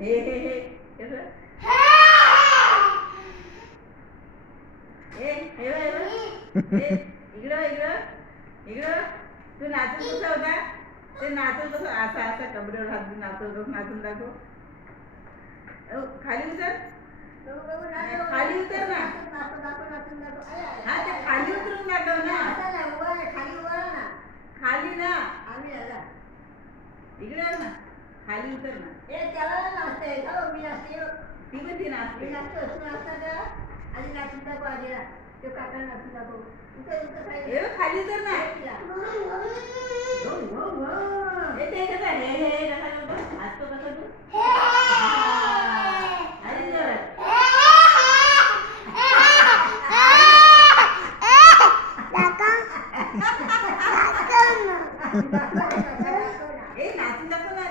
हे हे हे कसं हे हे हे इकडं इकडं इकडं तू नाचून कसा होता ते नाचून कसं असं असं कमरेवर हात नाचून दाखव खाली उतर खाली उतर ना हा ते खाली उतरून दाखव ना खाली ना इकडे ना खाली उतर ना ती पण ती नाचते खाली उतर ना ते कसं हे हे कसा असतो कसा तू नाचून दाखव ना